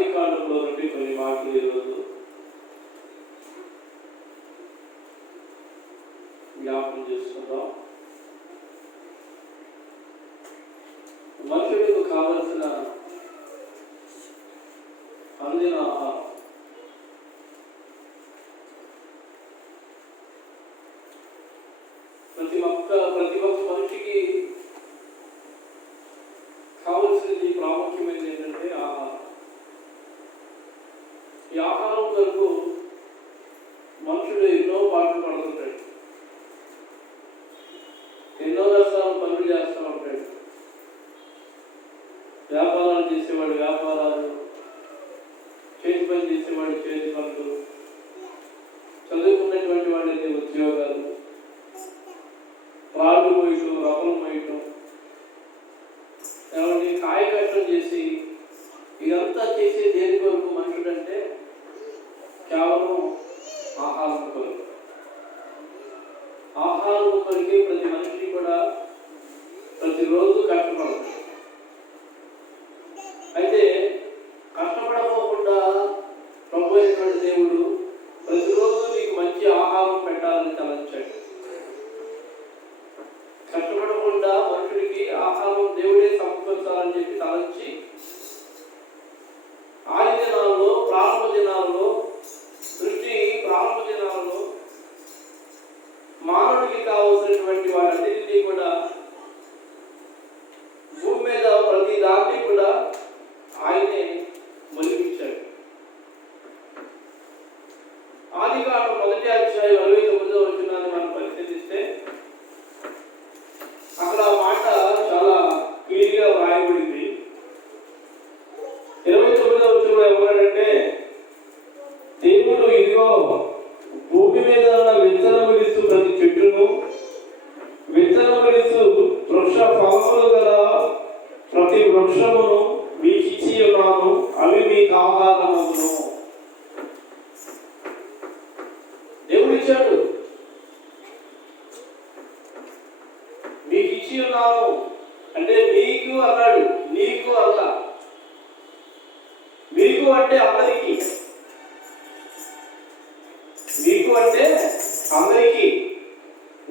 ఆది కాండంలో నుండి కొన్ని మాటలు ఈరోజు జ్ఞాపకం చేసుకుందాం. మనుషులకు కావలసిన అందిన ఆహారం ప్రతి ఒక్క మనిషికి కావలసింది ప్రాముఖ్యమైనది ఏంటంటే ఆహారం. ఈ ఆహారం కొరకు మనుషులు ఎన్నో పాటలు పడుతుంటాడు, ఎన్నో రకాల పనులు చేస్తూ ఉంటాడు. వ్యాపారాలు చేసేవాడు వ్యాపారాలు, చేతి పని చేసేవాడు చేతి పనులు, చదువుకున్నటువంటి వాడైతే ఉద్యోగాలు, రాళ్ళు పోయటం రపలు పోయటం, ఎవరిని కాయ కష్టం చేసి ఇదంతా చేసే దేని కొరకు మనుషుడంటే కేవలం ఆహారం కొరకు. ఆహారం కొరికి ప్రతి మనిషి కూడా ప్రతిరోజు కష్టపడతాడు. అయితే కష్టపడకోకుండా ప్రభు అయినటువంటి దేవుడు ప్రతిరోజు నీకు మంచి ఆహారం పెట్టాలని తలంచాడు. కష్టపడకుండా మనుషుడికి ఆహారం దేవుడే సమకూర్చాలని చెప్పి తలంచి ఆది దినాల్లో ప్రారంభ దినాల్లో సృష్టి ప్రారంభ దినాల్లో మానవుడికి కావలసినటువంటి వాటన్నిటినీ కూడా భూమి మీద ప్రతి దాన్ని కూడా ఆయనే మొలిపించాడు. ఆది కాండం 1వ అధ్యాయం 29వ వచనాన్ని మనం పరిశీలిస్తే అక్కడ ఆ మాట చాలా క్లియర్గా వ్రాయబడింది. 29వ వచనంలో ఏమన్నాడంటే, దేవుడు ఇదిగో భూమి మీద ఉన్న విత్తనములిస్తూ ప్రతి చెట్టును, విత్తనములిస్తూ వృక్ష ఫలములు గల ప్రతి వృక్షమును మీకు ఇచ్చి ఉన్నాను, అవి మీకు ఆహారమును. దేవుడు ఇచ్చాడు, మీకు ఇచ్చి ఉన్నాను అంటే మీకు అన్నాడు, నీకు అలా. మీకు అంటే అందరికీ, మీకు అంటే అందరికీ,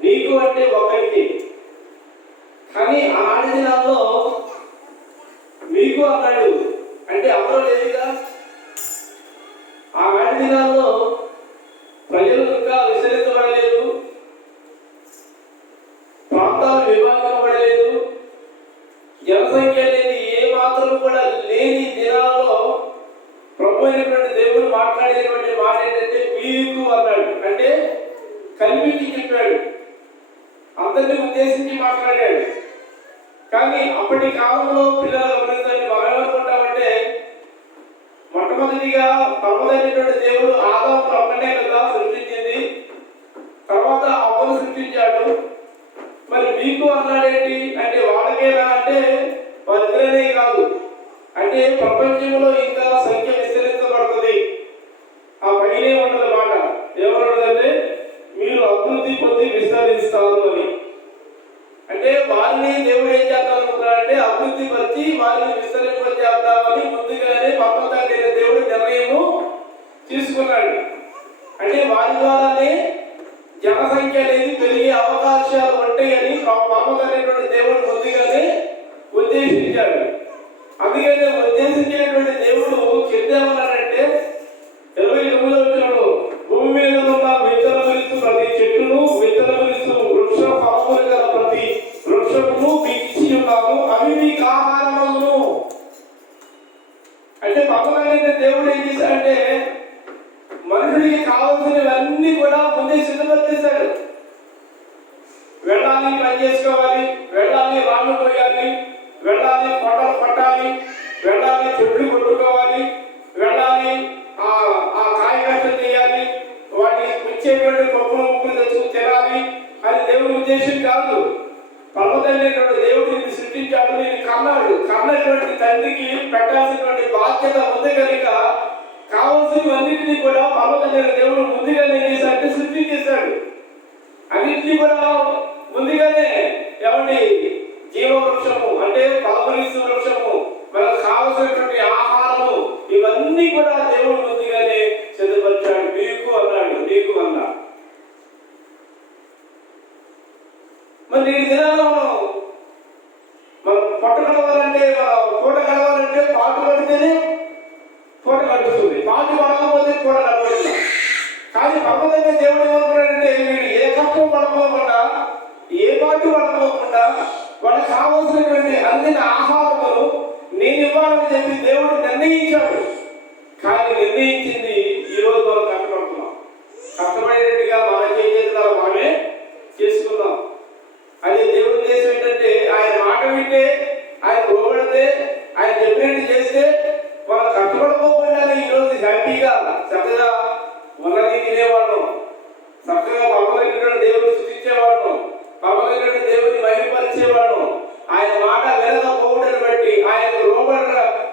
నీకు అంటే ఒకరికి. కానీ ఆనాటి దినాల్లో మీకు అన్నాడు అంటే అందరూ లేదుగా. ఆనాటి దినాల్లో ప్రజలు ఇంకా విస్తరించబడలేదు, ప్రాంతాలు విభాగించబడలేదు, జనసంఖ్య అనేది ఏ మాత్రం కూడా లేని దినాల్లో ప్రభు అయినటువంటి దేవుడు మాట్లాడేటువంటి మాట ఏంటంటే మీకు అన్నాడు. అంటే కల్పించి చెప్పాడు, అందరినీ ఉద్దేశించి మాట్లాడాడు. కానీ అప్పటి కాలంలో పిల్లలు గమనించండి, మనం ఏమనుకుంటామంటే మొట్టమొదటిగా పరమదైనటువంటి దేవుడు ఆదాము అప్పనే కదా సృష్టించింది, తర్వాత అవ్వను సృష్టించాడు. మరి మీకు అన్నాడేంటి అంటే వాళ్ళకేనా అంటే వారిద్దరే కాదు, అంటే ప్రపంచంలో ఇంకా సంఖ్య విస్తరించబడుతుంది. ఆ పైనే ఉంటుంది మాట, ఏమన్నదంటే మీరు అభివృద్ధి పొంది విస్తరిస్తారు అని. అంటే వారిని దేవుడు ఏం చేద్దామనుకున్నాడంటే అభివృద్ధి పరిచి వారిని విస్తరింపజేద్దామని ముందుగానే పరమతండ్రి దేవుడు నిర్ణయము తీసుకున్నాడు. అంటే వారి ద్వారానే జనసంఖ్య అనేది పెరిగే అవకాశాలు ఉంటాయని పరమతండ్రి దేవుడు ముందుగానే ఉద్దేశించాడు. అందుకనే ఉద్దేశించినటువంటి దేవుడు చెప్తామన్నాడంటే 29వ వచనంలో భూమి మీద ఉన్న విత్తనములిస్తూ ప్రతి చెట్టును, విత్తనములిస్తూ వృక్ష ఫలములు గల ప్రతి వృక్షమును మీకు ఇచ్చి ఉన్నాను, అవి మీకు ఆహారమును. అంటే పక్కన దేవుడు ఏం చేశాడంటే మనుషుడికి కావాల్సినవన్నీ కూడా ముందే సిద్ధపరిచేశాడు. వెళ్ళాలి, పని చేసుకోవాలి, వెళ్ళాలి, రాళ్ళు పోయాలి, వెళ్ళాలి, కొండలు పట్టాలి, వెళ్ళాలి, చెట్లు కొట్టుకోవాలి, వెళ్ళాలి, ఆ కాయకష్టం చేయాలి, వాటిని వచ్చేటువంటి పప్పులు ముప్పులు తెచ్చుకు తినాలి అని దేవుడి ఉద్దేశం కాదు. పర్వతమైనటువంటి దేవుడు ఇది సృష్టించాడు, నేను కన్నాడు. కన్నటువంటి తండ్రికి పెట్టాల్సినటువంటి బాధ్యత ఉంది కనుక కావాల్సినవన్నింటినీ కూడా పర్వతమైన దేవుడు ముందుగానే ఏం చేశాడంటే సృష్టించేశాడు. అన్నింటినీ కూడా ముందుగానే ఏమండి జీవ వృక్షము అంటే ఫలములిస్తు వృక్షము, మనకు కావలసినటువంటి ఆహారము, ఇవన్నీ వాళ్ళకి కావాల్సినటువంటి అందిన ఆహారమును నేను ఇవ్వాలని చెప్పి దేవుడు నిర్ణయించాడు. కానీ నిర్ణయించింది ఈరోజు మనం కష్టపడుతున్నాం. కష్టపడేటట్టుగా మన చేసేది మనమే చేసుకున్నాం. అదే దేవుడి ఉద్దేశం ఏంటంటే ఆయన మాట వింటే, ఆయన లోబడితే, ఆయన చెప్పినట్టు చేస్తే మనం కష్టపడిపోకుండానే ఈరోజు హ్యాపీగా చక్కగా ఉన్నది తినేవాళ్ళం, చక్కగా పర్వదగినటువంటి దేవుడిని స్తుతించేవాళ్ళం, పర్వదగినటువంటి దేవుడిని మహిమపరిచేవాళ్ళం. ఆయన మాట వినకపోవడాన్ని బట్టి, ఆయనకు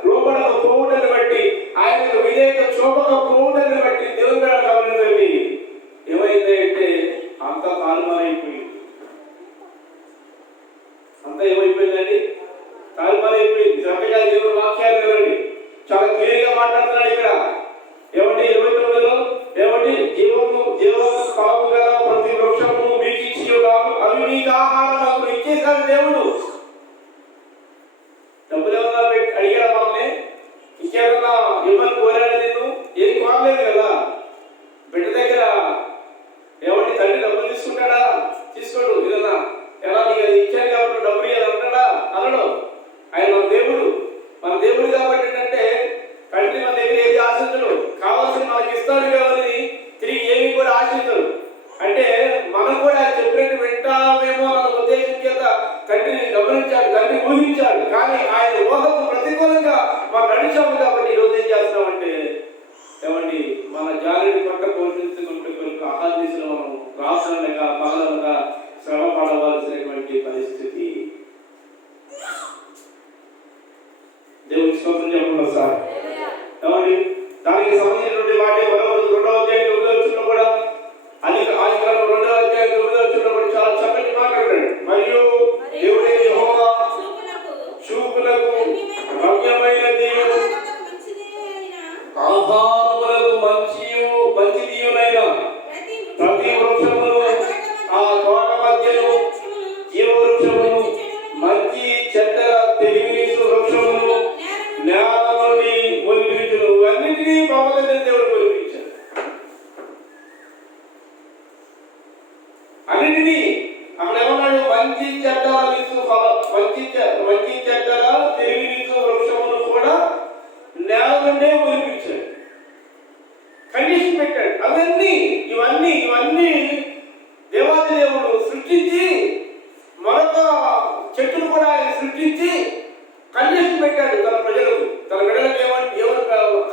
లోబడకపోవడాన్ని బట్టి, ఆయనకు విధేయత చూపకపోవడాన్ని బట్టి దేవుని మీద గమనించండి ఏమైందంటే అంతా తారుమారైపోయింది. అంతా ఏమైపోయిందండి? తారుమారైపోయింది. చక్కగా దేవుని వాక్యాలు వినండి, చాలా క్లియర్గా మాట్లాడుతున్నాడు ఇక్కడ. ఏమంటే 29లో ఏమంటే జీవము ఫలము గల ప్రతి వృక్షమును మీకు ఇచ్చి ఉన్నాను, అవి మీకు ఆహారం ఇచ్చేసాడు దేవుడు. డబ్బులు ఏమన్నా అడిగాడు మనల్ని? ఇంకేమన్నా ఇవ్వని కోరాడు? నేను ఏం కోరలేదు కదా. బిడ్డ దగ్గర ఏమంటే తండ్రి డబ్బులు తీసుకుంటాడా? తీసుకోడు. ఏదన్నా ఎలా నీకు అది ఇచ్చాను కాబట్టి డబ్బులు ఇవ్వాలి అంటాడా? అనడు. ఆయన మన దేవుడు కాబట్టి ఏంటంటే తండ్రి మన దగ్గర ఏది ఆశించడు, కావాల్సిన మనకి ఇస్తాడు కాబట్టి తిరిగి ఏమి కూడా ఆశించడు. అంటే మనం కూడా చెప్పినట్టు వింటామేమో అన్న ఉద్దేశం చేత తండ్రిని గమనించాడు, తండ్రి ఊహించాడు. కానీ ఆయన ఊహకు ప్రతికూలంగా మనం నడిచాము కాబట్టి ఈరోజు ఏం చేస్తున్నామంటే ఏమండి మన జాలిని పట్ట పోషించుకుంటూ ఆహార్దిశలో మనం రాసనగా పగలనగా శ్రమ పడవలసినటువంటి పరిస్థితి. దేవునికి స్తోత్రం చెప్పండి సార్. ఏమండి దానికి సంబంధించినటువంటి వాటి 2వ అధ్యాయం 9వ వచనంలో కూడా ఆదికాండం 2వ అధ్యాయం 9వ వచనంలో కూడా చాలా చక్కటి మాట్లాడాడు. మరియు దేవుడైన యెహోవా చూపులకు రమ్యమైనది ఆహారములకు మంచిదియునైన ప్రతి వృక్షమును ఆ తోట మధ్యను జీవ వృక్షమును మంచి చెడ్డల తెలివినిచ్చు వృక్షమును నేల నుండి మొలిపించును. అన్నింటినీ పర్వదగిన దేవుడు మొలిపించాడు. అన్నింటినీ అక్కడ ఏమన్నాడు? మంచి చెడ్డల తెలివినిచ్చు వృక్షమును కూడా నేల నుండే మొలిపించాడు. కండిషన్ పెట్టాడు. ఇవన్నీ దేవాది దేవుడు సృష్టించి మరొక చెట్టును కూడా ఆయన సృష్టించి కండిషన్ పెట్టాడు తన బిడ్డలకు ఏమని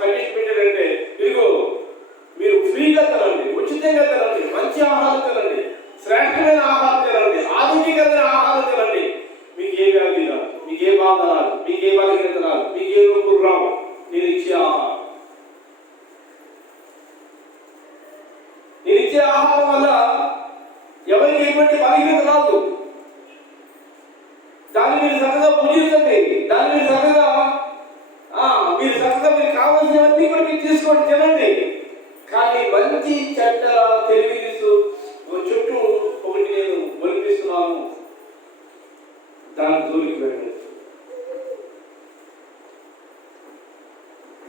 కండిషన్ పెట్టాడంటే, ఇదిగో మీరు ఫ్రీగా తినండి, ఉచితంగా తినండి, మంచి ఆహారం తినండి, శ్రేష్టమైన ఆహారం తినండి, ఆరోగ్యకరమైన ఆహారం తినండి. మీకు ఏ వ్యాధి రాదు, మీకు ఏ బాధ రాదు, మీకు ఏ బలహీనత రాదు, మీకు ఏ నొప్పులు రావు. నేను ఇచ్చే ఆహారం వల్ల ఎవరికి ఎటువంటి బలహీనత రాదు. దాన్ని మీరు చక్కగా పూజించండి, దాన్ని మీరు చక్కగా మీరు కావాల్సినవన్నీ కూడా మీరు తీసుకోండి, తినండి. కానీ మంచి చెడ్డ తెలివిస్తూ చుట్టూ ఒకటి నేను ఒలిపిస్తున్నాను, దాని జోలికి వెళ్ళండి.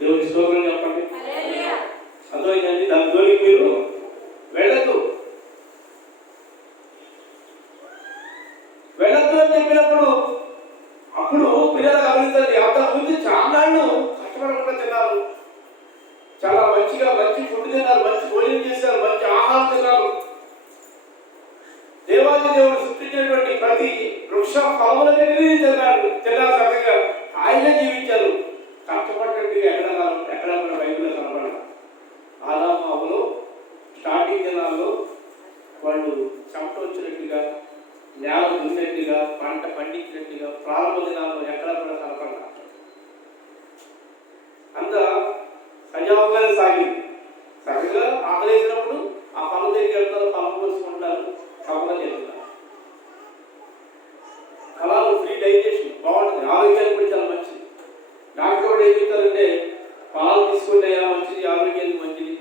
దేవుని స్తోత్రం చెప్పండి. అర్థమైందండి? దాని జోలికి మీరు వెళ్ళద్దు అని చెప్పినప్పుడు అప్పుడు పిల్లలు గమనించండి. అంతకుముందు చాలాళ్ళు కష్టపడకుండా తిన్నారు, చాలా మంచి ఫుడ్ తిన్నారు, మంచి భోజనం చేశారు, మంచి ఆహారం తిన్నారు. దేవాది దేవుడు సృష్టించినటువంటి ప్రతి వృక్ష ఫలములన్నింటినీ తిన్నారు చక్కగా హాయిగా జీవించారు. కష్టపడ్డట్టుగా ఎక్కడ బైబిల్లో కనబడాలి. ఆదాము హవ్వలు స్టార్టింగ్ దినాల్లో వాళ్ళు చెమట వచ్చినట్టుగా, నేల దున్నట్టుగా, పంట పండించినట్టుగా ప్రారంభ దినాల్లో ఎక్కడ కూడా కనపడాలి. అంత సజావుగానే సాగింది. చక్కగా ఆకలేసినప్పుడు ఆ పొలం దగ్గరికి వెళ్తారు, పొలం కోసుకుంటారు, కబుర్లు చేస్తారు. ఫలాలు ఫ్రీ డైజెషన్ బాగుంటుంది, ఆరోగ్యానికి కూడా చాలా మంచిది. డాక్టర్ కూడా ఏం చెప్తారంటే ఫలాలు తీసుకుంటే మంచిది, ఆరోగ్యానికి మంచిది,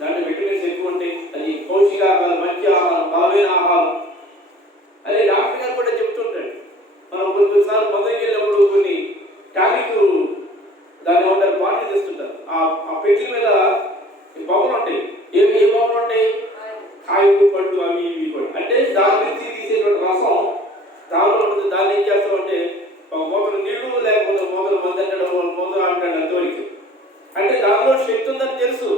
దాంట్లో విటమిన్స్ ఎక్కువ ఉంటాయి, అది పౌష్టికాహారం, మంచి ఆహారం, బలమైన ఆహారం అని డాక్టర్ గారు కూడా చెప్తుంటాడు. దాన్ని ఏం చేస్తామంటే ఒక మూతలు నీళ్లు లేకపోతే మూతలు మంది అంటాడు, మూతలు అంటాడు అంతవరకు. అంటే దానిలో శక్తి ఉందని తెలుసు.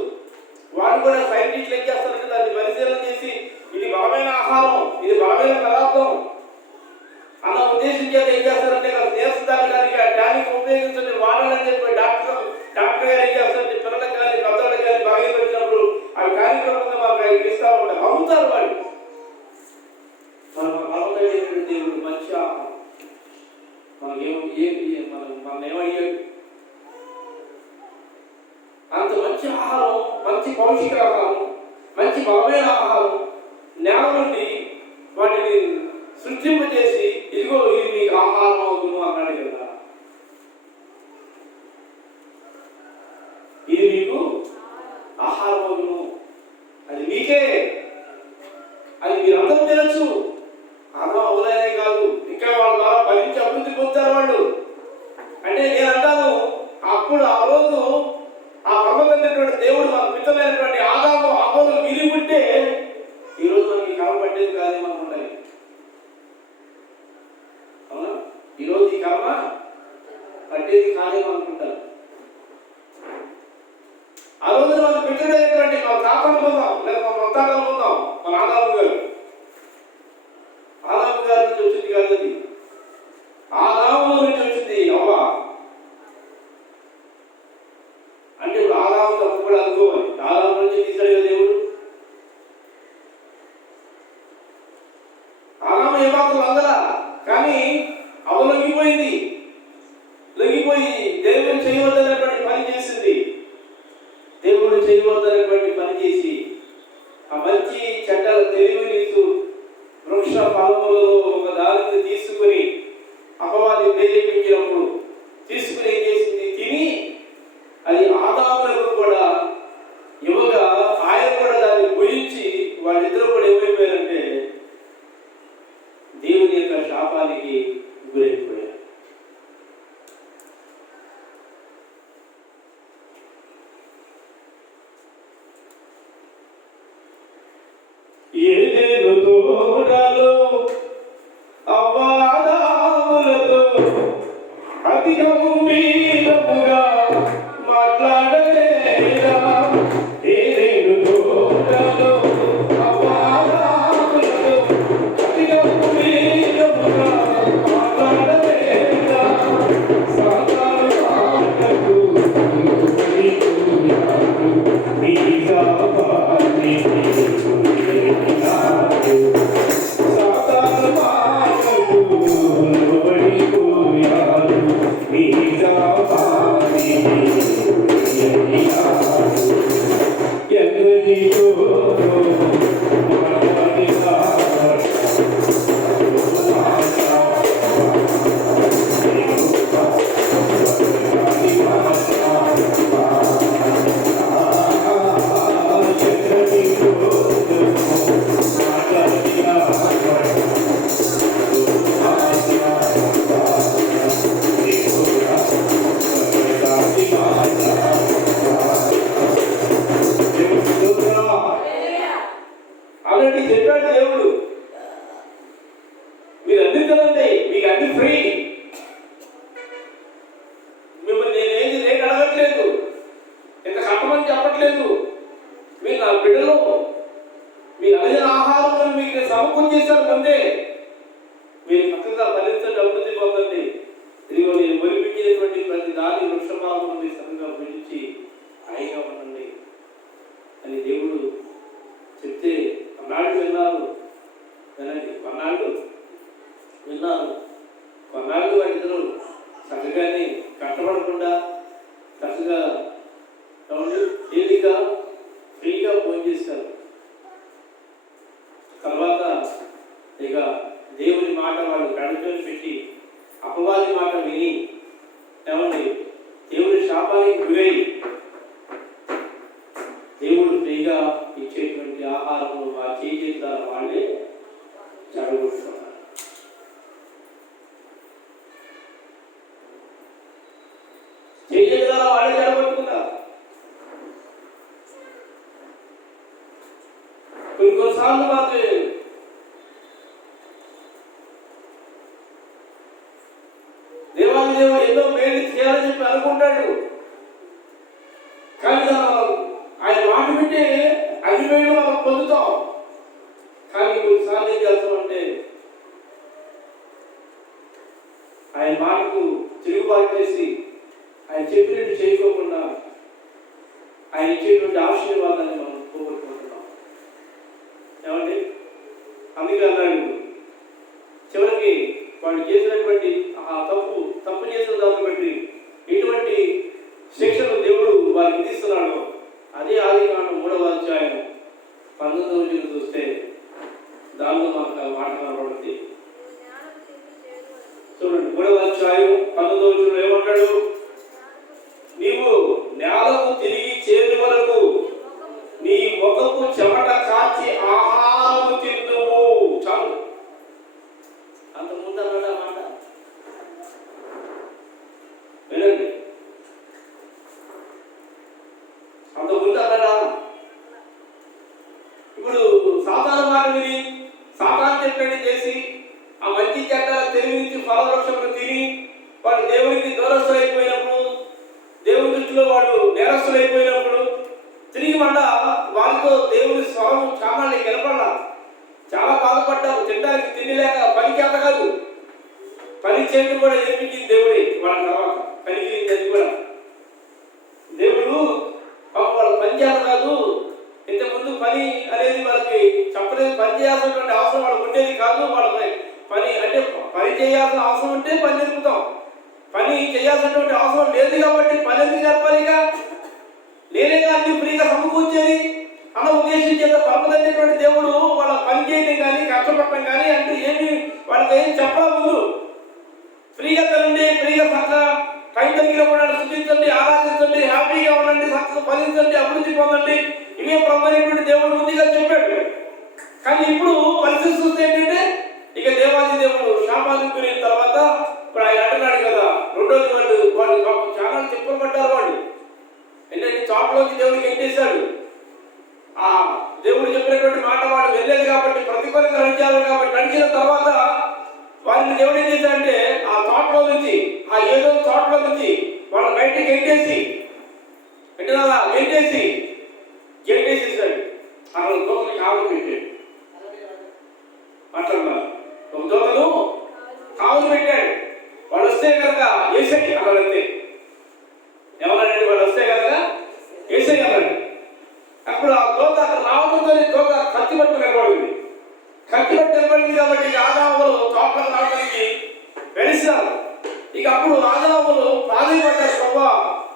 వాళ్ళు కూడా సైంటిస్టులు ఏం చేస్తారంటే దాన్ని పరిశీలన చేసి ఇది బలమైన ఆహారం, ఇది బలమైన పదార్థం అన్న ఉద్దేశం చేత ఏం చేస్తారంటే నీరసం తగ్గడానికి ఆ టానిక్ ఉపయోగించండి, వాడాలని చెప్పి డాక్టర్ గారు ఏం చేస్తారంటే పిల్లలకు కానీ పెద్దవాళ్ళకి కానీ బాగా వచ్చినప్పుడు ఆ కార్యక్రమంగా మాకు ఇస్తూ ఉంటారు, అమ్ముతారు వాళ్ళు. బలమైనటువంటి దేవుడు మంచి ఆహారం మనం ఏమయ్యాడు అంత మంచి ఆహారం, మంచి పౌష్టికాహారం, మంచి బలమైన ఆహారం నేల నుండి వాటిని సృష్టింపజేసి ఇదిగో ఇది మీకు ఆహారం అవుతును అన్నాడు కదా. ఇది మీకు ఆహారం అవుతును, అది మీకే, అది మీరందరూ తినచ్చు. ఆహారం అవులనే కాదు, ఇంకా వాళ్ళ ద్వారా ఫలించి అభివృద్ధి పొందుతారు వాళ్ళు. అంటే నేను అంటాను, అప్పుడు ఆ రోజు ఆ పర్వతమైనటువంటి దేవుడు మన పితమైనటువంటి ఆదాము అవ్వలు విని ఉంటే ఈరోజు మనకి కర్మ పట్టేది కాదేమో అనుకుంటాయి. అవునా? ఈరోజు ఈ కర్మ పట్టేది కాదేమో అనుకుంటారు. ఆ రోజున మన పితమైనటువంటి మన తాతను పొందాం, లేదా మన మొత్తాలను పొందాం. మన ఆదాము గారు నుంచి వచ్చింది కాదు, అది ఆదాము నుంచి వచ్చింది అవ్వ. అంటే ఇప్పుడు ఆదాము తప్పు కూడా అనుకోవాలి, ఆదాము నుంచి తీసాడు కదా దేవుడు. ఆదాము ఏమాత్రం అందరా, కానీ అవ్వ లొంగిపోయింది. లొంగిపోయి దేవుడు చేయవద్దనేటువంటి పని చేసింది. దేవుడు చేయవద్దనేటువంటి పని చేసి ఆ మంచి చెడ్డల తెలివి నీకు వృక్ష ఫలములలో ఒక దారిని తీసుకుని అపవాది ప్రేరేపించినప్పుడు తీసుకుని ఏం చేసింది, తిని అది ఆదాములకు కూడా ఇవ్వగా ఆయన కూడా దాన్ని భుజించి వాళ్ళిద్దరూ కూడా ఏమైపోయారంటే దేవుని యొక్క శాపానికి గురైపోయారు. ఏదేను తోటలో అవ్వాదాములతో అతి గంభీరముగా మాట్లాడలేదా. ఏదేను తోటలో అవ్వాదాములతో అతి గంభీరముగా మాట్లాడలేదా. సాతాను మాటకు నీ శాపాన్ని ఆల్రెడీ చెప్పాడు దేవుడు, మీరు అన్ని తినండి, మీకు అన్ని ఫ్రీ. మిమ్మల్ని నేనేది రేట్ అడగట్లేదు, ఇంత కట్టమని చెప్పట్లేదు. మీరు నా బిడ్డలు, మీరు అడిగిన ఆహారం మీకు నేను సమకూర్చేశాను ముందే. మీరు చక్కగా ఫలించండి, అభివృద్ధి పొందండి. ఇదిగో నేను ఒలిపించేటువంటి ప్రతి దాని వృక్షభాగం మీరు చక్కగా పిలిచి హాయిగా ఉండండి అని దేవుడు చెప్తే కొన్నాళ్ళు విన్నారు. వినండి, కొన్నాళ్ళు విన్నారు. కొన్నాళ్ళు వాళ్ళిద్దరూ చక్కగానే కష్టపడకుండా చక్కగా తేలిక ఫ్రీగా ఫోన్ చేశారు. తర్వాత ఇక దేవుని మాట వాళ్ళు కడుపుని పెట్టి అపవాది మాట విని ఏమండి దేవుని శాపానికి గురై దేవుడు ఫ్రీగా ఇచ్చేటువంటి ఆహారము ఆ చేతుల వాళ్ళే చెడగొట్టుకున్నారు. చేతుల వాళ్ళే చెడగొట్టుకున్నారు. కొన్నిసార్లు మాకు ఎన్నో మేలు చేయాలని చెప్పి అనుకుంటాడు. కానీ ఆయన మాట వింటే అన్ని మేలు మనం పొందుతాం. కానీ కొన్నిసార్లు ఏం చేస్తామంటే ఆయన మాటకు తిరుగుబాటు చేసి ఆయన చెప్పినట్టు చేయకోకుండా ఆయన ఇచ్చేటువంటి ఆశీర్వాదాన్ని మనం పోగొట్టుకుంటున్నాం. ఏమండి? అందుకే అన్నాడు, చివరికి వాళ్ళు చేసినటువంటి ఆ తప్పు చేసిన దాన్ని బట్టి ఎటువంటి శిక్షను దేవుడు వారికి విధిస్తున్నాడు. అదే ఆదికాండం 3వ అధ్యాయం 19వ వచనం చూస్తే దానిలో మనకు మాట కనబడుతుంది. చూడండి, 3వ అధ్యాయం 19వ వచనంలో ఏమంటాడు? నీవు నేలకు తిరిగి చేరు వరకు నీ ముఖపు చెమట కాచి ఆహారము తిందువు. చాలు. అంతకుముందు అన్నాడు ఆ మాట. వినండి, అంతకుముందు అన్నాడా? ఇప్పుడు సాతాను మాట విని సాతాను చెప్పినట్టు చేసి ఆ మంచి చెడ్డల తెలివి నుంచి ఫలవృక్షములు తిని వాళ్ళు దేవునికి దూరస్తులైపోయినప్పుడు, దేవుని దృష్టిలో వాళ్ళు నేరస్తులైపోయినప్పుడు తిరిగి మళ్ళా వాళ్ళతో దేవుని స్వరం చాలా గెలపడ్డా, చాలా బాధపడ్డారు. తినడానికి తిండి లేక పనికి కాదు, పని చేయడం కూడా నేర్పించింది దేవుడే. వాళ్ళ తర్వాత పనికి అది కూడా దేవుడు వాళ్ళ పని చేత కాదు. ఇంతకుముందు పని అనేది వాళ్ళకి చెప్పలేదు. పని చేయాల్సినటువంటి అవసరం వాళ్ళకి ఉండేది కాదు. వాళ్ళకి పని అంటే పని చేయాల్సిన అవసరం ఉంటే పని నేర్పుతాం. పని చేయాల్సినటువంటి అవసరం లేదు కాబట్టి పని ఎందుకు నేర్పాలిగా? నేనేగా అన్ని ఫ్రీగా సమకూర్చేది అన్న ఉద్దేశం చేత పరమదైనటువంటి దేవుడు వాళ్ళ పని చేయడం కానీ కష్టపడటం కానీ అంటే ఏమి వాళ్ళకి ఏం చెప్పడం ముందు ఫ్రీగా తినండి, ఫ్రీగా చక్కగా టైం తగ్గినప్పుడు సృష్టించండి, ఆరాధించండి, హ్యాపీగా ఉండండి, చక్కగా ఫలించండి, అభివృద్ధి పొందండి, ఇవే ప్రమాణమైనటువంటి దేవుడు ముందుగా చెప్పాడు. కానీ ఇప్పుడు పరిస్థితి చూస్తే ఏంటంటే ఇక దేవాది దేవుడు శాపానికి గురైన తర్వాత ఇప్పుడు ఆయన అంటున్నాడు కదా, రెండోది వాళ్ళు చాలా చెప్పబడ్డారు. వాళ్ళు ఏంటంటే చాట్లోకి దేవుడికి ఏం చేశాడు? ఆ దేవుడు చెప్పినటువంటి మాట వాళ్ళు వెళ్ళేది కాబట్టి ప్రతికూలంగా నడిచారు కాబట్టి నడిచిన తర్వాత వారిని దేవుడు ఏం చేశాడంటే ఆ తోటలో నుంచి, ఆ ఏదో తోటలో నుంచి వాళ్ళ బయటికి ఎంటేసి గెంటేసేసాడు. ఆ దోతని కావులు పెట్టాడు. మాట్లాడుతున్నారు, ఒక దోతను కావులు పెట్టాడు. వాళ్ళు వస్తే కనుక ఏసై అన్నాడంతే. ఏమన్నాడండి? వాళ్ళు వస్తే కనుక ఏసై అన్నాడు. అప్పుడు ఆ దోత అక్కడ రావడంతో దోత కత్తి పట్టు నిలబడింది. కత్తి పట్టు నిలబడింది కాబట్టి ఆదాములు తోటలకు రావడానికి వెలిసినారు. ఇక అప్పుడు ఆదాములు బాధపడ్డారు, ప్రభా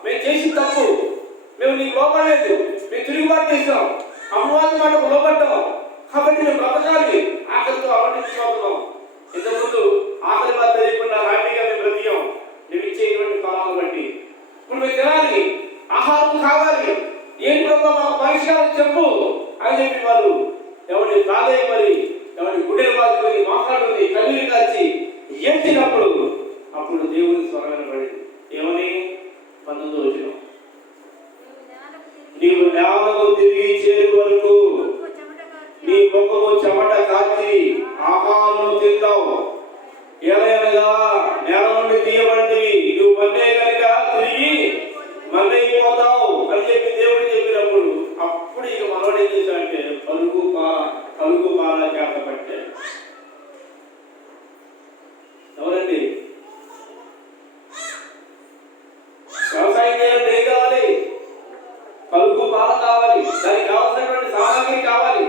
మేము చేసిన తప్పు, మేము నీకు లోపడలేదు, మేము తిరుగుబాటు చేసాం, అమ్మవారి మాటకు లోపడ్డాం కాబట్టి మేము బ్రతకాలి, ఆకలితో అవలంబించుకోతున్నాం. ఇంతకుముందు ఆకలి బాధ తెలియకుండా హ్యాపీగా మేము బ్రతికాం నువ్వు ఇచ్చేటువంటి ఫలాలను బట్టి. ఇప్పుడు మేము తినాలి, ఆహారం కావాలి, ఏంటి ప్రభావ మాకు పరిష్కారం చెప్పు అని చెప్పి వాళ్ళు ఎవరిని ప్రాధాన్యపడి ఎవరిని గుండెలు బాదుకొని మాట్లాడుకుని కన్నీరు కాచి ఏడ్చినప్పుడు అప్పుడు దేవుని స్వరం వినబడింది. ఏమని? 19వ వచనం, నీవు నేలకు తిరిగి చేరు వరకు నీ ముఖము చెమట కాచి ఆహారము తింటావు. ఏలయనగా నేల నుండి తీయబడినవి, నువ్వు మన్నే కనుక తిరిగి మన్నైపోతావు అని చెప్పి దేవుడు చెప్పినప్పుడు అప్పుడు ఇక మనోడు ఏం చేశాడంటే కలుగు పాల చేత పట్టాడు. ఎవరండి? వ్యవసాయం చేయాలంటే ఏం కావాలి? కలుగు పాల కావాలి. దానికి కావాల్సినటువంటి సామాగ్రి కావాలి,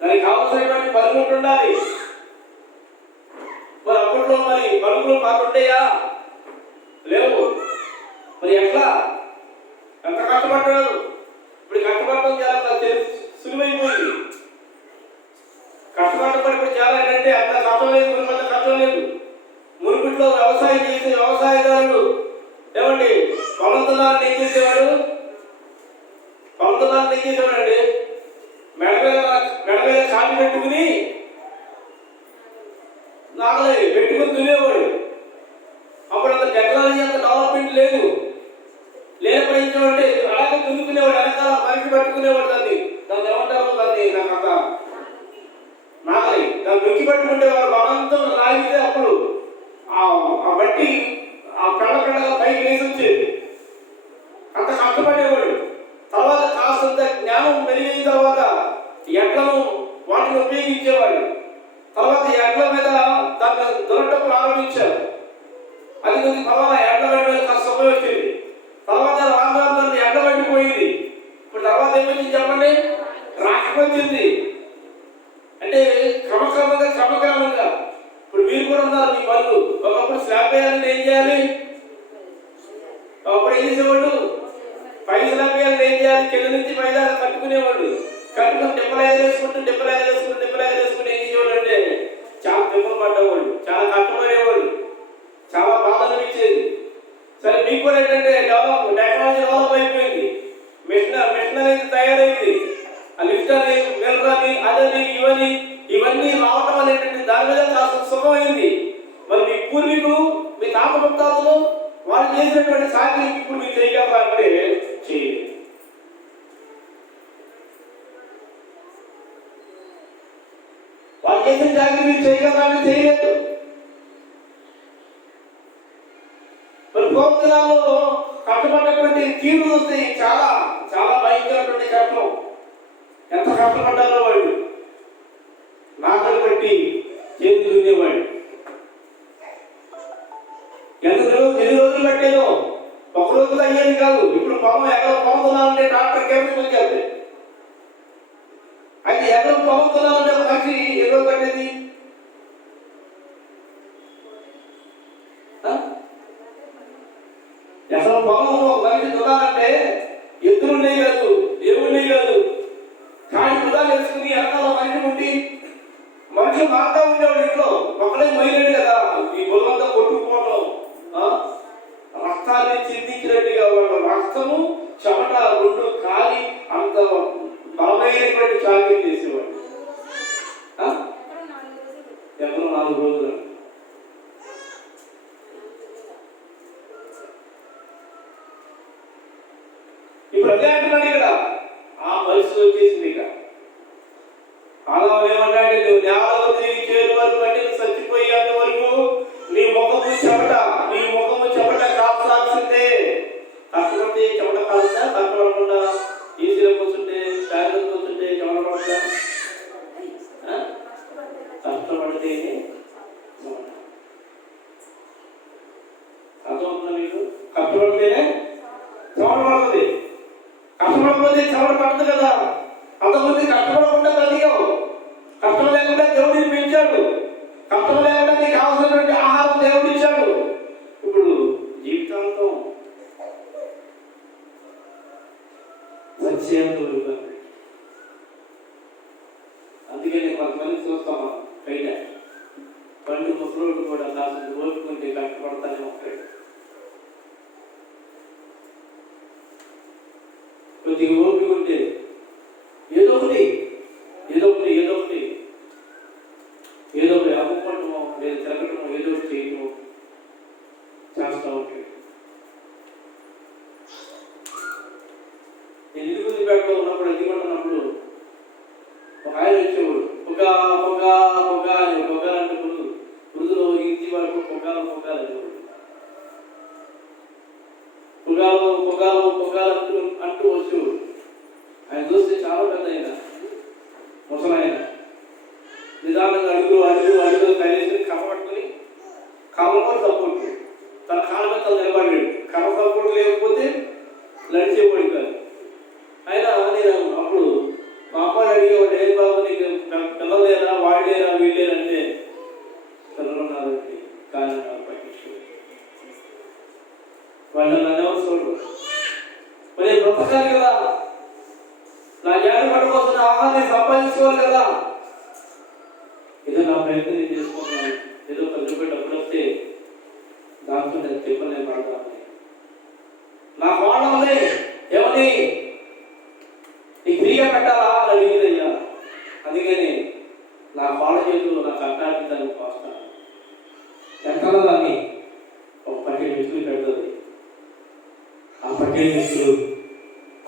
దానికి కావాల్సినటువంటి పనిముట్లు ఉండాలి. మరి అప్పట్లో మరి పరుగులు పాకుంటాయా? లేవు. మరి ఎట్లా? ఎంత కష్టపడ్డాడు? ఇప్పుడు కష్టపడటం చాలా సులువైపోయింది. కష్టపడటం ఇప్పుడు చాలా ఏంటంటే అంత కష్టం లేదు, మునుపంత కష్టం లేదు. మునుపట్లో వ్యవసాయం చేసే వ్యవసాయదారుడు ఏమండి పొలంతనాన్ని ఏం చేసేవాడు? పొలంతనాన్ని ఏం చేసేవాడండి? మెడ మీద కాటి పెట్టుకుని నాగలే పెట్టుకుని దున్నేవాడు. అప్పుడు అంత టెక్నాలజీ అంత డెవలప్మెంట్ లేదు. లేనప్పుడు ఏం చేయాలంటే అలాగే దున్నుకునేవాడు, వెనకాల మరికి పట్టుకునేవాడు. దాన్ని ఏమంటారు? దాన్ని నాకు అంత నాగలి దాన్ని నొక్కి పట్టుకుంటే వాడు బలంతో లాగితే అప్పుడు ఆ కొద్ది పర్వాలా ఎండ పడిపోయి కాస్త సుఖం వచ్చింది. తర్వాత రాను ఎండ పడిపోయింది. ఇప్పుడు తర్వాత ఏమొచ్చింది చెప్పండి? రాష్ట్రం వచ్చింది. అంటే క్రమక్రమంగా ఇప్పుడు మీరు కూడా ఉన్నారు. మీ పనులు ఒకప్పుడు స్లాబ్ వేయాలంటే ఏం చేయాలి? ఒకప్పుడు ఏం చేసేవాళ్ళు? పై స్లాబ్ వేయాలంటే ఏం చేయాలి? కింద నుంచి పై దాకా కట్టుకునేవాళ్ళు. కట్టుకుని డిప్పలేగా చేసుకుంటూ ఏం చేసేవాళ్ళు అంటే చాలా తిప్పలు పడ్డవాళ్ళు, చాలా కష్టపడేవాళ్ళు, చాలా బాధ అనిపించేది. సరే మీకు కూడా ఏంటంటే టెక్నాలజీ డెవలప్ అయిపోయింది. మిషన్ అనేది తయారైంది. ఆ లిఫ్ట్ అని మిల్లరని అదని ఇవన్నీ రావటం అనేటువంటి దాని మీద కాస్త సుఖమైంది. మరి మీ పూర్వీకులు, మీ తాత ముత్తాతలు వాళ్ళు చేసినటువంటి సాధ్యం ఇప్పుడు మీరు చేయగలరా అంటే చేయలేదు. వాళ్ళు చేసిన జాగ్రత్త మీరు చేయగలరా అంటే చేయలేదు. మరి పూర్వ దినాల్లో కష్టపడ్డటువంటి తీరు చూస్తే చాలా చాలా భయంకరటువంటి కష్టం. ఎంత కష్టపడ్డారో వాళ్ళు. నాకలు పెట్టి చేతి దున్నేవాళ్ళు. ఎన్ని రోజులు పట్టేదో, ఒక రోజులో అయ్యేది కాదు. ఇప్పుడు పొలం ఎక్కడ పొందుతున్నామంటే ట్రాక్టర్ కేవలం వచ్చేది. అయితే ఎక్కడ పొందుతున్నామంటే ఒక మనిషి ఎన్ని రోజులు పట్టేది? అసలు పొలం ఒక మనిషి దున్నాలంటే ఎద్దులు ఉన్నాయి కాదు, దేవుఉన్నాయి కాదు, కానీ కుదాలు వేసుకుని వెనకాల మనిషి ఉండి మనిషి మారుతా ఉండేవాడు. ఇంట్లో ఒకడే మొయ్యలేడు కదా. ఈ బొల్లంతా కొట్టుకుపోవడం, రక్తాన్ని చిందించినట్టుగా వాళ్ళ రక్తము చెమట రెండు కాలి అంత బలమైనటువంటి చాకరీ చేసేవాడు. ఎక్కడో 4 రోజులు. ఇప్పుడు అదే అంటున్నాడు ఇక్కడ. ఆ పరిస్థితి వచ్చేసింది. ఇక అలా ఏమంటే నువ్వు నేలలో తిరిగి చేరు వరకు అంటే నువ్వు చచ్చిపోయేంత వరకు నీ ముఖము చెమట కాల్చాల్సిందే. కష్టపడితే చెమట కాల్చుతా, కష్టపడకుండా ఈసీలో కూర్చుంటే, ఫ్యాన్లో కూర్చుంటే చెమట పడతా. కష్టపడితేనే అర్థమవుతుందా మీకు? కష్టపడితేనే చెమట పడుతుంది. కష్టపడకపోతే చెమట పడుతుంది కదా. అంతకుముందు కష్టపడకుండా బతికావు. కష్టం లేకుండా దేవుడిని పెంచాడు. కష్టం లేకుండా నీకు కావాల్సినటువంటి ఆహారం దేవుడు ఇచ్చాడు. ఇప్పుడు జీవితాంతం వచ్చేందుకు. అందుకే నేను కొంతమంది చూస్తాను బయట పండు ముసలోళ్ళు కూడా కాస్త ఓపుకుంటే కష్టపడతానే ఉంటాడు. కొద్దిగా ఓపిక ఉంటే ఏదో ఒకటి అమ్ముకోవటమో లేదా తిరగటమో ఏదో ఒకటి చేయటమో చేస్తూ ఉంటాడు. నేను ఇరుగుదిపేటలో ఉన్నప్పుడు, ఎదిగొంటున్నప్పుడు ఒక ఆయన వచ్చేవాడు. పొగ అంటే పురుగులో ఇంటి వరకు పొగాలు అనేవాడు. పొగాలు అంటూ వచ్చేవాడు. ఆయన చూస్తే చాలా పెద్ద ఆయన, ముసలాయన. నిదానంగా అడుగులు కలిసి కర్ర పట్టుకుని కాళ్ళతో సపోర్ట్, తన కాళ్ళ మీద తను నిలబడాడు. కర్ర సపోర్ట్ లేకపోతే నడిచేవాడు కాదు. అయినా నేను అప్పుడు మా అమ్మాయి అడిగేవాడు, ఏం బాబు నీకు పిల్లలు లేరా, వాళ్ళు లేరా, వీళ్ళు లేరంటే పిల్లలు ఉన్నారండి కానీ నాకు పట్టించుకోలేదు. వాళ్ళు నన్ను ఎవరు చూడరు. మరి బ్రతకాలి కదా, నా జ్ఞానం పట్టుకోవాల్సిన ఆహారాన్ని సంపాదించుకోవాలి కదా. ఏదో నా ప్రయత్నం నేను చేసుకుంటున్నాను. ఏదో ఒక రూపాయి డబ్బులు వస్తే దాంతో నేను చెప్పలేని పడతాను. నా వాళ్ళని ఏమని నీకు ఫ్రీగా పెట్టాలా అని అడిగిందయ్యా. అందుకని నా వాళ్ళ చేతులు నా కట్టానికి దాన్ని పోస్తాను. ఎక్కడ దాన్ని ఒక 12 వ్యక్తులు పెడుతుంది. ఆ 12 వ్యక్తులు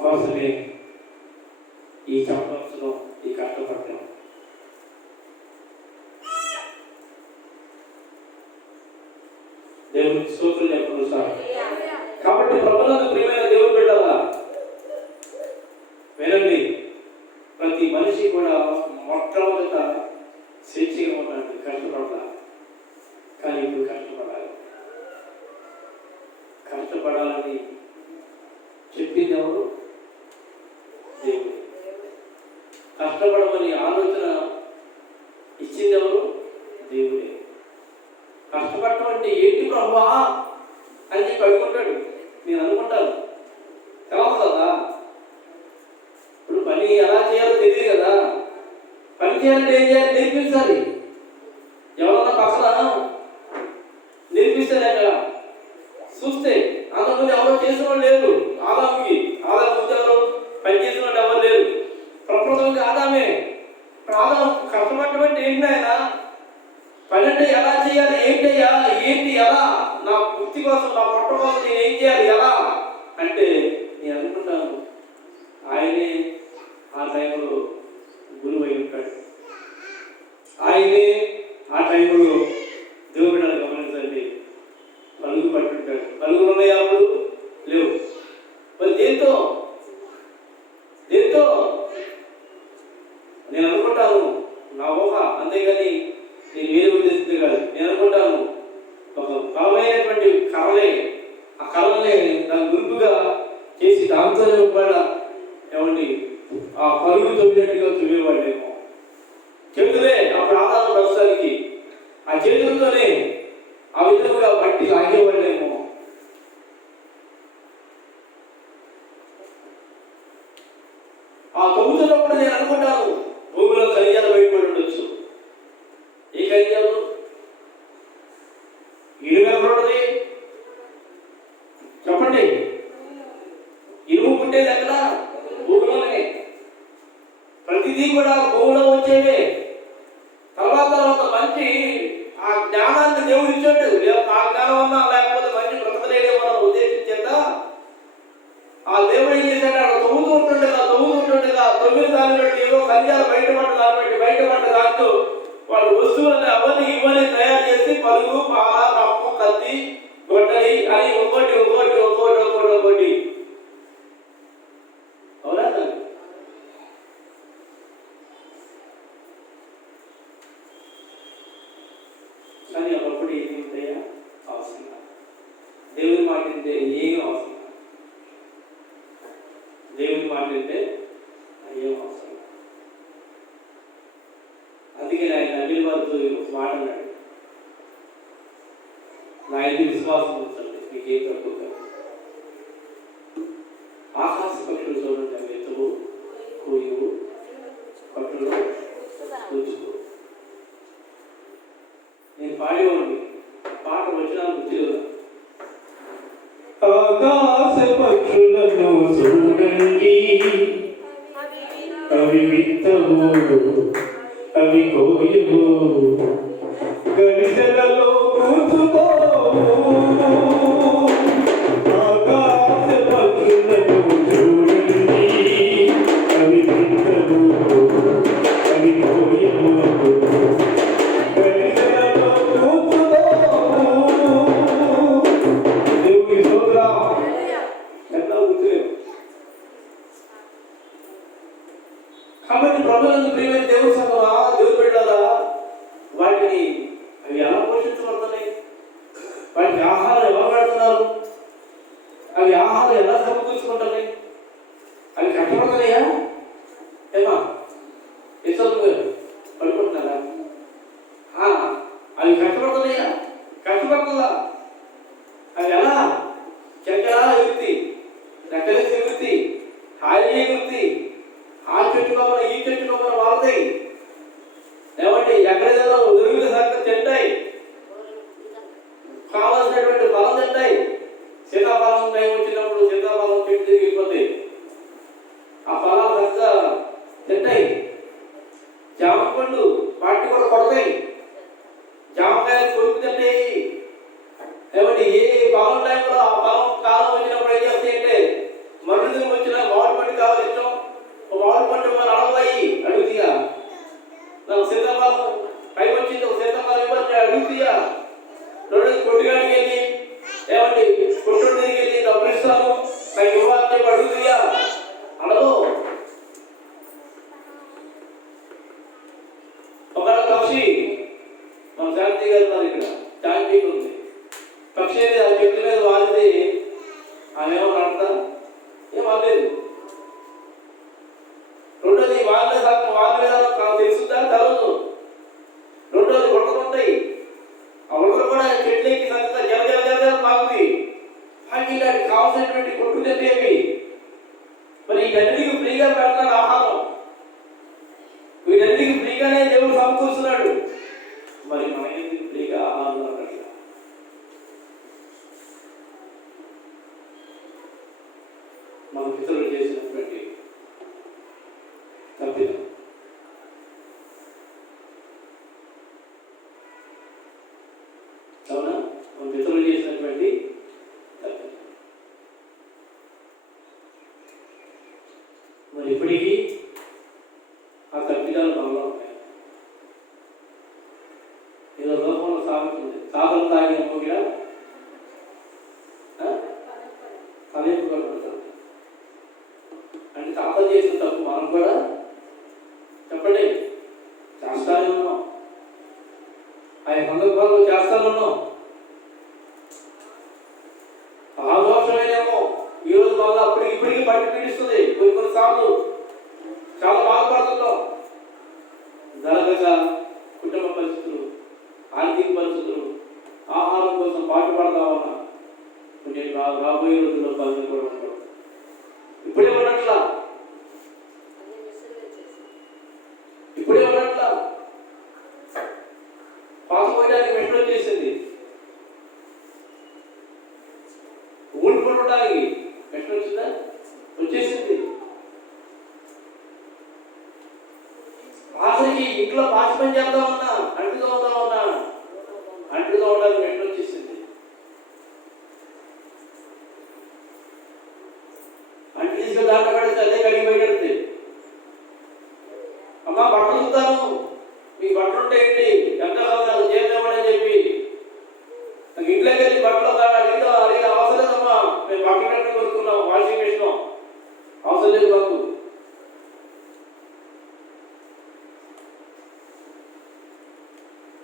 కోసమే ఈ చెప్పడం, ఈ కష్టపడటం. దేవుడికి స్తోత్రం చెప్పండి సార్. కాబట్టి ప్రభువునందు ప్రియమైన దేవుని బిడ్డలారా వినండి. ప్రతి మనిషి కూడా మొట్టమొదట స్వేచ్ఛగా ఉండాలి, కష్టపడాలి. కానీ ఇప్పుడు కష్టపడాలి. కష్టపడటం అంటే ఏంటి ప్రభువా అని చెప్పి అడుగుంటాడు. నేను అనుకుంటాను తెలవదు కదా, ఇప్పుడు పని ఎలా చేయాలో తెలియదు కదా. పని చేయాలంటే ఏం చేయాలి? నేర్పించాలి. ఎవరన్నా పక్కన నేర్పిస్తేనే కదా. చూస్తే అంతకుముందు ఎవరో చేసిన వాళ్ళు లేరు. ఆదాం ముందు ఎవరు పని చేసిన వాళ్ళు ఎవరు లేరు. ప్రప్రథమంగా ఆదామే. ఆదాం కష్టపడటం అంటే ఏంటి ఆయన? పని అంటే ఎలా చేయాలి, ఏంటి ఎలా, నా వృత్తి కోసం, నా పొట్ట కోసం నేను ఏం చేయాలి, ఎలా అంటే నేను అనుకుంటాను ఆయనే ఆ టైంలో గురువై ఉంటాడు. ఆయనే ఆ టైంలో దేవుడు గమనించండి పలుగు పట్టుంటాడు. పలుగులు ఉన్నాయా? అప్పుడు లేవు. మరి దేంతో నేను అనుకుంటాను, నా ఊహ అంతేగాని నేను వేరే ఉద్దేశిస్తే కాదు. నేను అనుకుంటాను ఒక బలమైనటువంటి కర్రలే, ఆ కర్రల్ని దాని గుంపుగా చేసి దాంతోనే కూడా ఏమండి ఆ పలుగు తొమ్మినట్టుగా చూపేవాళ్ళేమో. చేతులే అప్పుడు ఆధారం ప్రస్తుతానికి ఆ చేతులతోనే ఆ విధంగా బట్టి లాగేవాళ్ళేమో. ఆ తొమ్మిదినప్పుడు నేను అనుకుంటాను భూమిలో ఖనిజాలు బయటపడి ఉండొచ్చు. ఏ ఖనిజాలు? ఇనుము ఎక్కడ ఉంటుంది చెప్పండి? ఇనుము పుట్టేది ఎక్కడ? భూమిలోనే. ప్రతిదీ కూడా భూమిలో వచ్చేవే. తర్వాత మంచి ఆ జ్ఞానాన్ని దేవుడు ఇచ్చాడు. ఆ జ్ఞానం అన్నా లేకపోతే మంచి బ్రతకలేదేమో ఉద్దేశించేత ఆ దేవుడు ఏం చేశాడు? అక్కడ తొమ్మిది ఉంటుండగా 9 దాన్ని బట్టి ఏదో ఖనిజాలు బయటపడ్డ దాంతో వాళ్ళు వస్తువులని అవన్నీ ఇవన్నీ తయారు చేసి పలుగు, పాల, కప్పు, కత్తి, గొడ్డలి అని ఒక్కోటి అవునా? కానీ ఒకప్పుడు ఏమి ఉంటాయా? అవసరం. దేవుని మాట అంటే ఏం అవసరం. దేవుని మాట అంటే ఏం అవసరం. అందుకే ఆయన అన్ని వారితో మాట అన్నాడు, నా ఇది విశ్వాసం ఉంచండి, మీకేం తక్కువ కాదు. ఆకాశ పక్షులు చూడండి, అవి ఎత్తువు, కోయువు, పట్టులు కూర్చుకో. నేను పాడేవాడిని, పాట వచ్చినా గుర్తులు. ఆకాశ పక్షులను చూడండి, అవి విత్తవు, అవి కోయవు, గడిసెలలో కూర్చుకోవు. ఆకాశ పక్షులను చూడండి, అవి విత్తవు, అవి కోయవు, గడిసెలలో కూర్చుకోవు. దేవుని స్తోత్రం. ఎట్లా గుర్తులేవు. కాబట్టి ప్రభువునందు ప్రియమైన దేవుని సంగమా, దేవుని బిడ్డలారా, వాటిని అవి ఎలా పోషించబడుతున్నాయి? వాటికి ఆహారం ఎలా పెడుతున్నారు? అవి ఆహారం ఎలా సమకూర్చుకుంటున్నాయి? అవి కష్టపడుతున్నాయా? ఏమా ఇతరులు పడుకుంటున్నారా? అవి కష్టపడుతున్నాయా? కష్టపడుతుందా? అవి ఎలా చెక్కలా ఎగురుతి, రెక్కలేసి ఎగురుతి, హాయి ఎగురుతి, ఆ చెట్టు కొమ్మన ఈ చెట్టు కొమ్మన వాళ్తాయి. ఏమంటే ఎక్కడేదో ఎరుగుల శాఖ తింటాయి, కావాల్సినటువంటి ఫలం తింటాయి. సీతాఫలం టైం వచ్చినప్పుడు సీతాఫలం చెట్టు తిరిగిపోతాయి, ఆ ఫలాలు చక్కగా తింటాయి. జామ పండు వాటిని కూడా కొడతాయి, జామకాయలు కొడుకు తింటాయి. ఏమంటే ఏ ఫలం టైంలో ఆ ఫలం కాలం వచ్చినప్పుడు ఏం చేస్తాయంటే మరుదిన వచ్చిన మామిడి పండు కావాలి ఇష్టం, మామిడి పండు మరి అడవాయి అడుగుతీయా, నాకు సీతాఫలం టైం వచ్చింది, ఒక సీతాఫలం ఇవ్వచ్చు అడుగుతీయా. రెండు కొట్టుగాడికి వెళ్ళి ఏమంటే కొట్టు తిరిగి వెళ్ళి డబ్బులు ఇస్తాను నాకు ఇవ్వాలని చెప్పి అడుగుతీయా, అడగో. ఒక పక్షి మన శాంతి గారు ఉన్నారు ఇక్కడ, శాంతి ఉంది. పక్షి అనేది ఆ చెట్టు మీద వాలితే ఆమె ఏమో నడతా ఏం అవ్వలేదు. రెండోది వాళ్ళ మీద తెలుసుదా తెలవదు. రెండోది ఉడతలు ఉంటాయి, ఆ ఉడతలు కూడా చేతికి సంత జల జల జల జల తాగుతుంది. ఇలాంటి కావాల్సినటువంటి కొట్టు తెచ్చేవి. మరి వీటన్నిటికీ ఫ్రీగా పెడతాడు ఆహారం. వీటన్నిటికీ ఫ్రీగానే దేవుడు సమకూరుస్తున్నాడు. మరి మనకి ఫ్రీగా ఆహారం అన్నట్ల మన పితరులు చేసినటువంటి తప్పిదం. అవునా? మన పితరులు చేసినటువంటి తప్పిదం. మరి ఇప్పటికీ ఆ తప్పిదాలు మనలో ఉన్నాయి. ఏదో లోకంలో సాగుతుంది, సాధన తాగిన కూడా తలెప్పు కట్టుకుంటాం. అంటే తాత చేసిన తప్పు మనం కూడా చెప్పండి చేస్తానే ఉన్నాం. ఆయన సందర్భాల్లో చేస్తానే ఉన్నాం. ఆ దోషమేనేమో ఈరోజు వల్ల అప్పటికి ఇప్పటికీ పట్టి పీడిస్తుంది. కొన్నిసార్లు చాలా బాధపడుతుంటాం. జరగక కుటుంబ పరిస్థితులు, ఆర్థిక పరిస్థితులు, ఆహారం కోసం పాటుపడతా ఉన్నా నేను రాబోయే రోజుల్లో పనులు కూడా ఉంటాం. ఇప్పుడే ఉన్నట్లా పాత పోయడానికి మెషిన్ వచ్చేసింది. ఊడిపోవడానికి మెషిన్ వచ్చిందా? వచ్చేసింది. ఆఖరికి ఇంట్లో పాచి పని చేద్దామన్నా, అంటుగా ఉందామన్నా, అంటుగా ఉండాలి మెషిన్ వచ్చేసింది. అంటు తీసుకుని దాంట్లో పడితే అదే కడిగి పోయినట్టు. అమ్మా బట్టలు చూస్తాను, మీకు బట్టలు ఉంటే ఏంటి, ఎంత నాకు చేద్దామని చెప్పి నాకు ఇంట్లోకి వెళ్ళి బట్టలు అడిగితే అవసరం లేదమ్మా, మేము బట్టలు కట్టు కొనుక్కున్నాం, వాషింగ్ మెషిన్ అవసరం లేదు మాకు.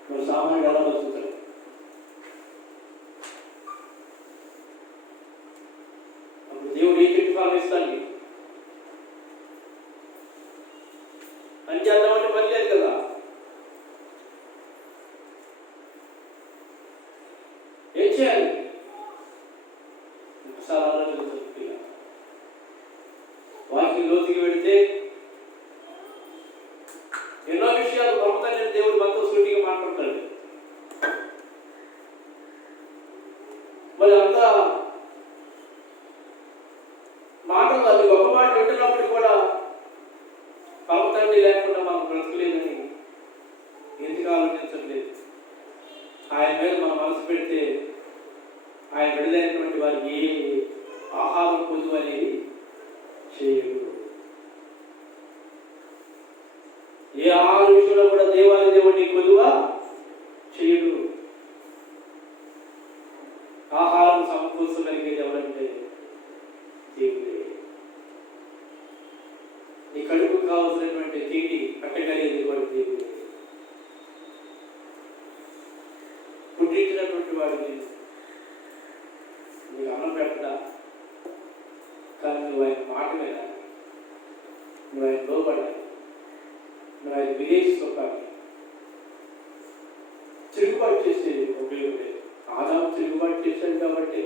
మరి సామాన్యుడు ఎలా బతుకుతాడు? అప్పుడు దేవుడు ఏ చెట్టు ఫలం ఇస్తాడు అని చేద్దామంటే పని లేదు కదా. ఏం చేయాలి? ఒకసారి ఆలోచించాలి. వారికి లోతుకి వెళితే ఎన్నో విషయాలు పంపుతానే దేవుడు మనతో సూటిగా మాట్లాడతాడు. మరి అంత మాటలు అది గొప్ప మాటలు వింటున్నప్పుడు కూడా పంపుతండి లేకుండా మనం బ్రతకలేదని ఎందుకు ఆలోచించట్లేదు? ఆయన మీద మనం మనసు పెడితే ఆయన విడుదలైనటువంటి వారికి ఏ ఆహారం పొందు అనేది చేయడు. ఏ ఆహార విషయంలో కూడా దేవుడిని కొదువ చేయడు. ఆహారం సమకూర్చగలిగేది ఎవరంటే దేవుడే. నీ కడుపుకు కావలసినటువంటి తిండి కట్టగలిగేది కూడా దేవుడే. పుట్టించినటువంటి వాడిని నీకు అన్నం పెట్టడా, కానీ నువ్వు ఆయన మాట వినాలి, నువ్వు ఆయన లోపడాలి, నువ్వు ఆయన విదేశీ సొక్కాలి. తిరుగుబాటు చేసే ఉపయోగం లేదు. ఆదాము తిరుగుబాటు చేశాడు కాబట్టి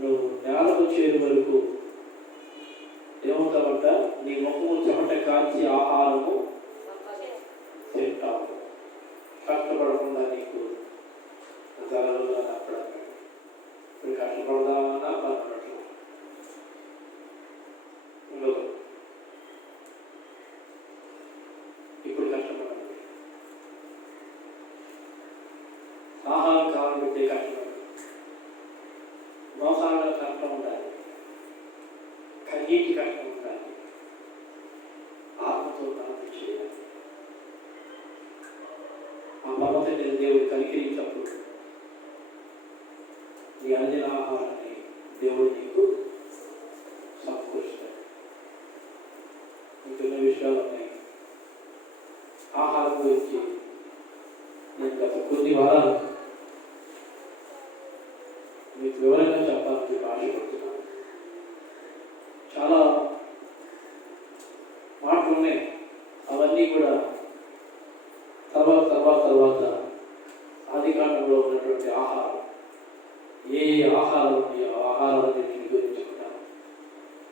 నువ్వు నేలకు చేరు వరకు ఏమవుతావంట, నీ ముఖము చెమట కాల్చి ఆహారము తింటావు. కష్టపడకుండా నీకు జరగదు అప్పుడు ఇప్పుడు కష్టపడదామన్నా పన్నట్లు ఉండదు. ఇప్పుడు కష్టపడాలి. ఆహారం కావాలంటే కష్టపడాలి. మోసాలుగా కష్టం ఉండాలి, కన్నీటి కష్టం ఉండాలి, ఆత్మతో ప్రార్థన చేయాలి. ఆ పర్వతం దేవుడు కనికరించినప్పుడు నీ అందిన ఆహారాన్ని దేవుడు నీకు సమకూరుస్తాడు. ఇంకెన్నో విషయాలు ఉన్నాయి. ఆహారం గురించి నేను గత కొన్ని వారాలు మీకు వివరంగా చెప్పాలని ఆశపడుతున్నాను. లేఖనంలో ఉన్నటువంటి ఆహారం, ఏ ఆహారం ఉంది ఆ ఆహారాన్ని నేను వివరించుకుంటాను.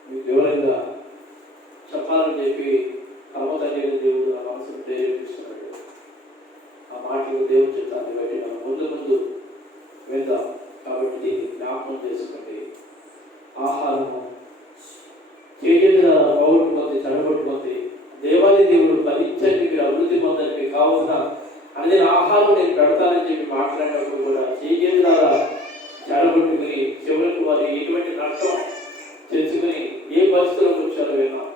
మీకు వివరంగా చెప్పాలని చెప్పి కర్మతల్లి దేవుడు నా మనసును ప్రేరేపిస్తున్నాడు. ఆ మాటలు దేవుడు చెప్తాను బట్టి మనం ముందు వెళ్దాం. కాబట్టి దీన్ని జ్ఞాపకం చేసుకోండి. ఆహారము చేతుల పోగొట్టుకుంది, చెడగొట్టుకుంది. దేవాది దేవుడు ఫలించండి, మీరు అభివృద్ధి పొందండి, మీకు కావాల్సిన అన్ని ఆహారం నేను పెడతానని చెప్పి మాట్లాడినప్పుడు కూడా చేతుల ద్వారా చెడగొట్టుకుని చివరికి వారు ఎటువంటి నష్టం తెచ్చుకుని ఏ పరిస్థితులకు వచ్చారో విన్నాం.